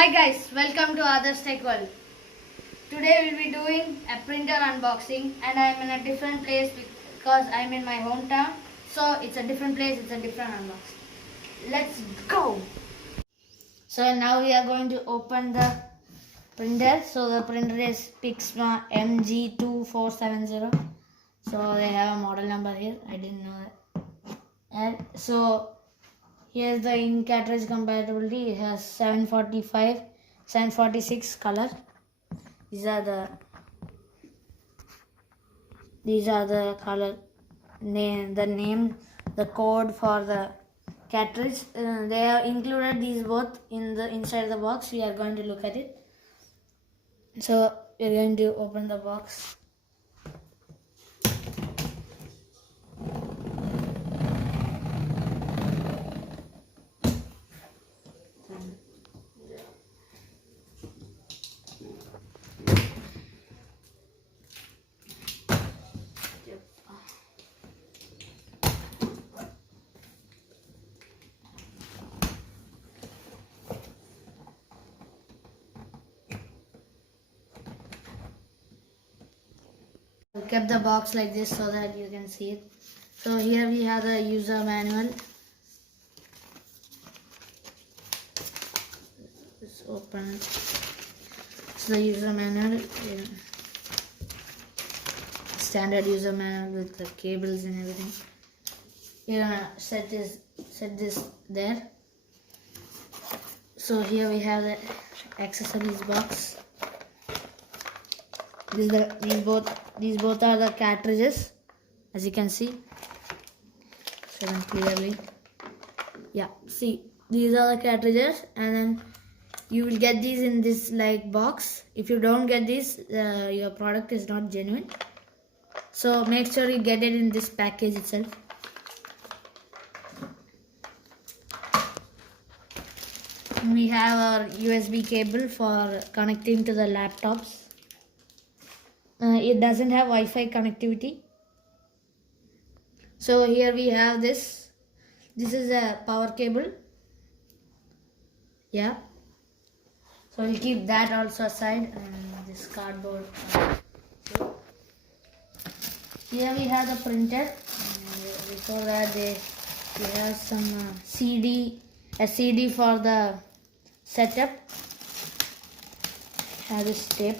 Hi guys, welcome to Others Tech World. Today we'll be doing a printer unboxing and I'm in a different place because I'm in my hometown. So it's a different place, it's a different unboxing. Let's go! So now we are going to open the printer. So the printer is PIXMA MG2470. So they have a model number here, I didn't know that. And so here's the ink cartridge compatibility. It has 745, 746 color. These are the color name, the code for the cartridge. They have included these both in the inside the box. We are going to look at it. So we are going to open the box. I kept the box like this so that you can see it. So here we have the user manual. Let's open it. It's the user manual. Standard user manual with the cables and everything. You're gonna set this there. So here we have the accessories box. These both are the cartridges, as you can see. Shown clearly. Yeah, see, these are the cartridges, and then you will get these in this like box. If you don't get these, your product is not genuine. So make sure you get it in this package itself. We have our USB cable for connecting to the laptops. It doesn't have Wi-Fi connectivity. So here we have this. This is a power cable. Yeah. So we'll keep that also aside, and this cardboard. Here we have the printer. Before that, we have some a CD for the setup. Have this tape.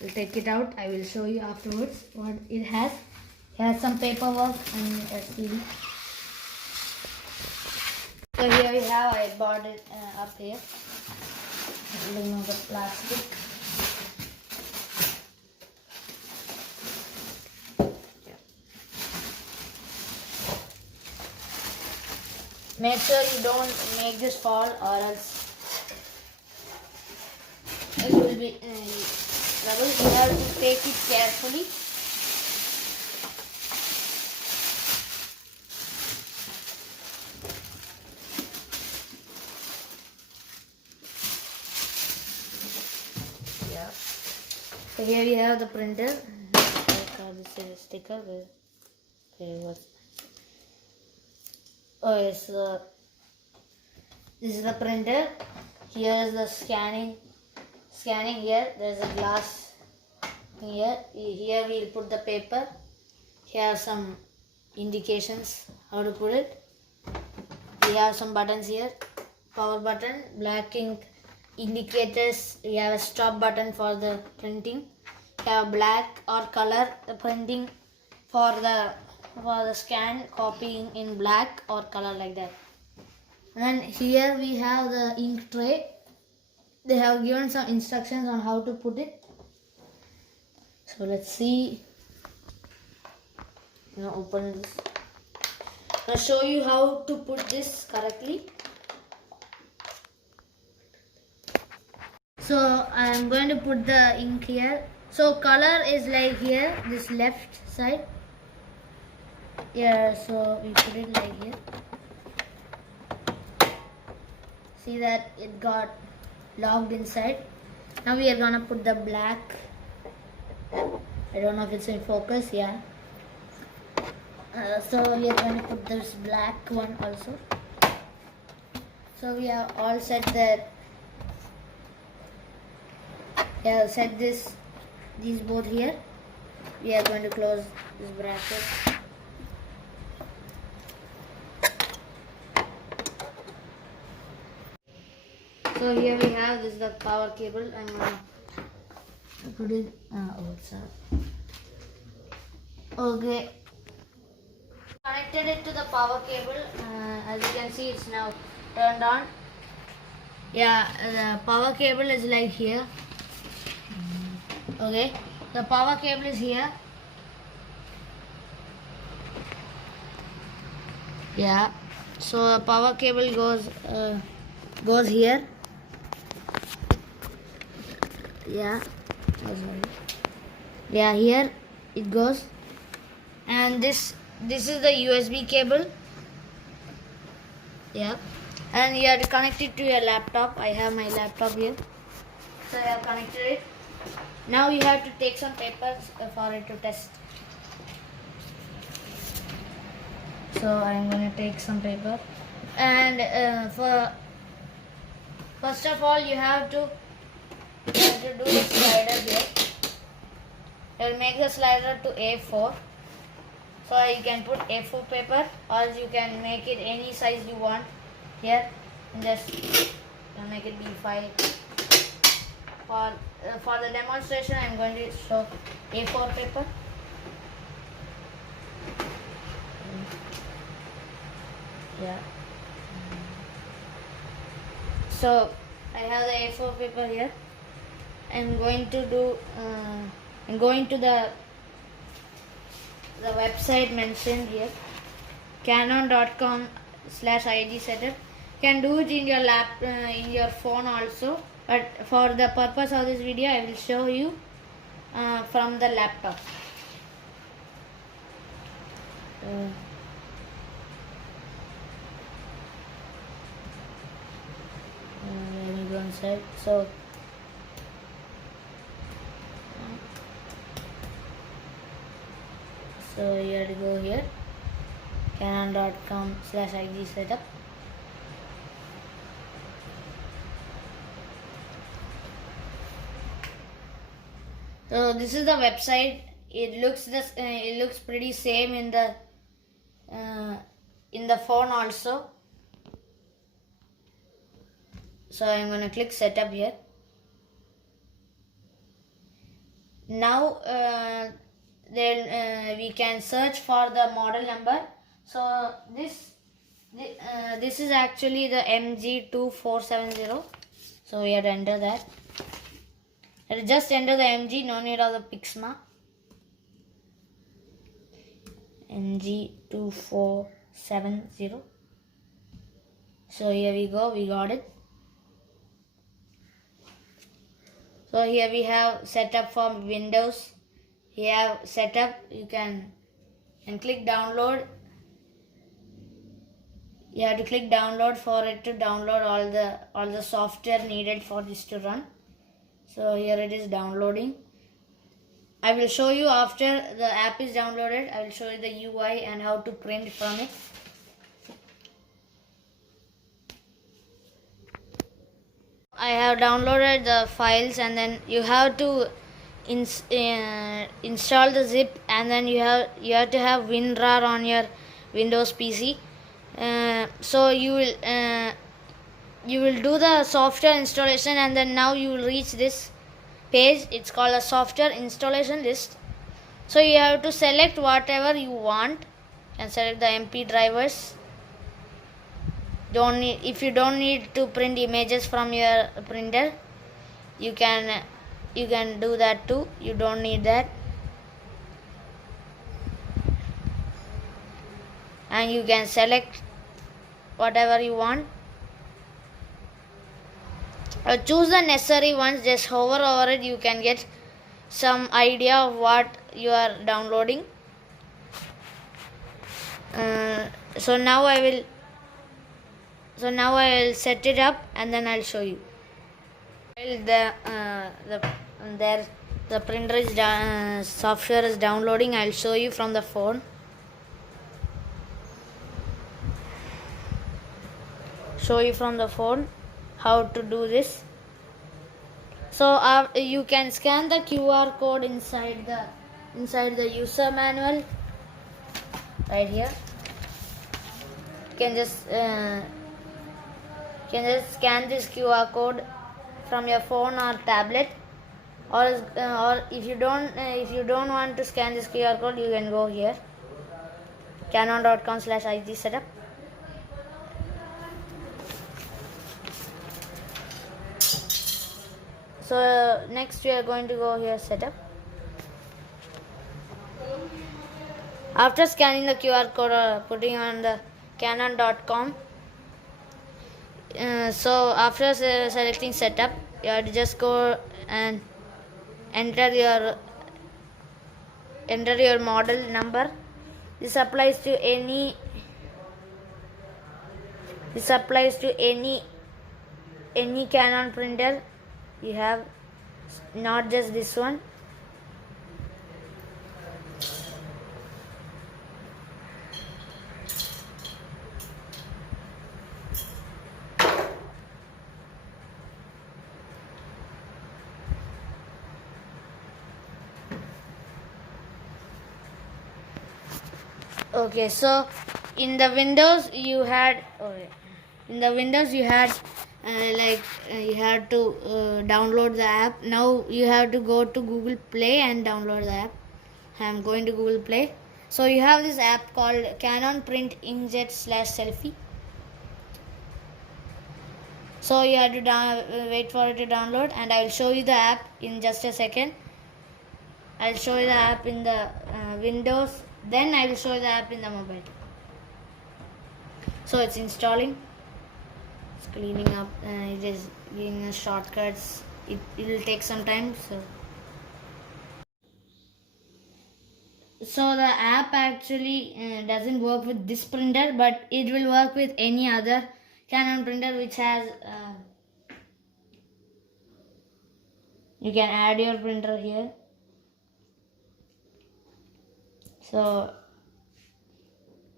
We'll take it out. I will show you afterwards what it has. It has some paperwork and a CD. So here we have. I bought it up here. Remove the plastic. Make sure you don't make this fall, or else it will be trouble. You have to take it carefully. Yeah. So here we have the printer. This is a sticker. Oh yes, this is the printer. Here is the scanning here. There's a glass here. Here we'll put the paper. Here are some indications how to put it. We have some buttons here. Power button, black ink indicators. We have a stop button for the printing. We have black or color printing for the scan, copying in black or color like that. And here we have the ink tray. They have given some instructions on how to put it. So let's see. Open this. I'll show you how to put this correctly. So I'm going to put the ink here. So color is like here, this left side. Yeah, so we put it like here. See that it got locked inside. Now we are gonna put the black. I don't know if it's in focus. Yeah. So we are going to put this black one also. So we have all set that Yeah, set these both here. We are going to close this bracket. So here we have this is the power cable. I'm gonna put it. Okay. Connected it to the power cable. As you can see, it's now turned on. Yeah, the power cable is like here. Okay, the power cable is here. Yeah, so the power cable goes here. Yeah, yeah, here it goes, and this is the USB cable. Yeah, and you have to connect it to your laptop. I have my laptop here, so I have connected it. Now you have to take some papers for it to test. So I'm going to take some paper, and first of all you have to do the slider here. You'll make the slider to A4. So you can put A4 paper, or you can make it any size you want here. And just make it B5. For the demonstration, I'm going to show A4 paper. Yeah. So I have the A4 paper here. I'm going to do. I'm going to the website mentioned here, canon.com/id setup. You can do it in your in your phone also, but for the purpose of this video I will show you from the laptop. Let me go inside. So you have to go here, canon.com/id setup. So this is the website. It looks pretty same in the phone also. So I'm gonna click setup here. Now then we can search for the model number. So this is actually the MG2470. So we have to enter that. Just enter the MG, no need of the PIXMA. MG2470. So here we go, we got it. So here we have setup for Windows. Here have setup. You can click download. You have to click download for it to download all the software needed for this to run. So here it is downloading. I will show you after the app is downloaded. I will show you the UI and how to print from it. I have downloaded the files, and then you have to install the zip, and then you have to have WinRAR on your Windows PC. So you will do the software installation, and then now you will reach this page. It's called a software installation list. So you have to select whatever you want. You can select the MP drivers. If you don't need to print images from your printer, you can do that too. You don't need that, and you can select whatever you want. Choose the necessary ones. Just hover over it. You can get some idea of what you are downloading. So now I will set it up, and then I'll show you. The printer is software is downloading. I'll show you from the phone. Show you from the phone how to do this. So you can scan the QR code inside the user manual right here. You can just scan this QR code from your phone or tablet, or if you don't want to scan this QR code, you can go here, canon.com/IT setup. So next we are going to go here, setup. After scanning the QR code or putting on the canon.com, so after selecting setup, you have to just go and enter your model number. This applies to any Canon printer you have, not just this one. Okay, so in the Windows you had you had to download the app. Now you have to go to Google Play and download the app. I am going to Google Play. So you have this app called Canon Print Inkjet/Selfie. So you have to wait for it to download, and I will show you the app in just a second. I'll show you the app in the Windows, then I will show you the app in the mobile. So it's installing, it's cleaning up, it is giving us shortcuts. It will take some time. So the app actually doesn't work with this printer, but it will work with any other Canon printer which has you can add your printer here. So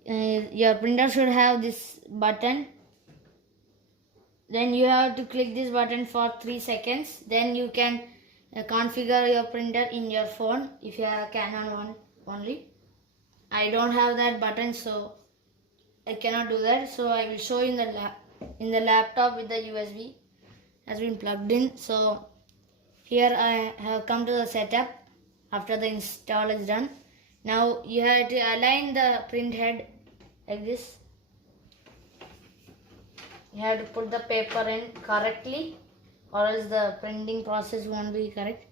your printer should have this button. Then you have to click this button for 3 seconds. Then you can configure your printer in your phone if you have a Canon one only. I don't have that button, so I cannot do that. So I will show you in the laptop with the USB has been plugged in. So here I have come to the setup after the install is done. Now you have to align the print head like this. You have to put the paper in correctly, or else the printing process won't be correct.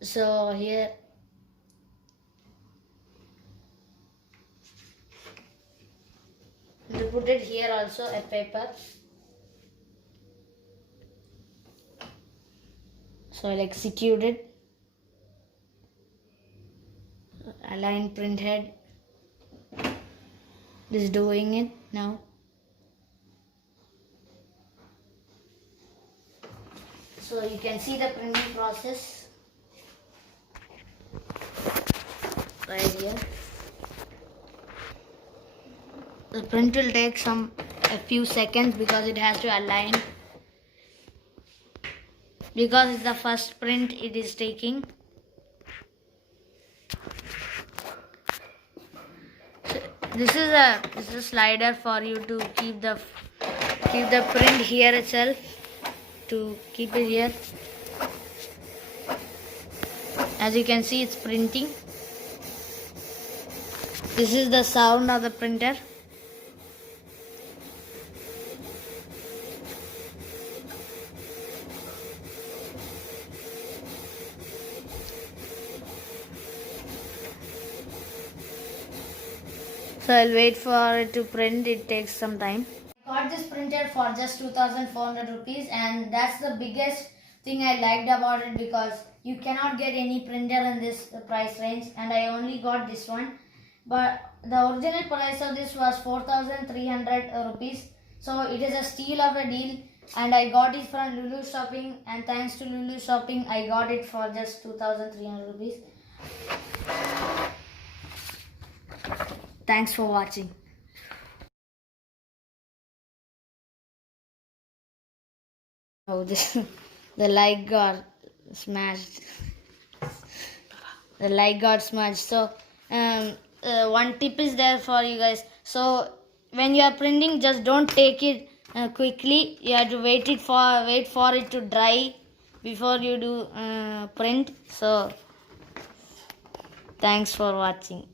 So here to put it here also a paper. So I'll execute it. Align print head. This is doing it now. So you can see the printing process right here. The print will take a few seconds because it has to align. Because it's the first print it is taking. So this is a slider for you to keep the print here itself. To keep it here. As you can see, it's printing. This is the sound of the printer. So I'll wait for it to print. It takes some time. I got this printer for just 2,400 rupees, and that's the biggest thing I liked about it, because you cannot get any printer in this price range, and I only got this one. But the original price of this was 4,300 rupees. So it is a steal of a deal, and I got it from Lulu Shopping, and thanks to Lulu Shopping I got it for just 2,300 rupees. Thanks for watching. Oh, this, the light got smashed. The light got smashed. So, one tip is there for you guys. So, when you are printing, just don't take it quickly. You have to wait for it to dry before you do print. So, thanks for watching.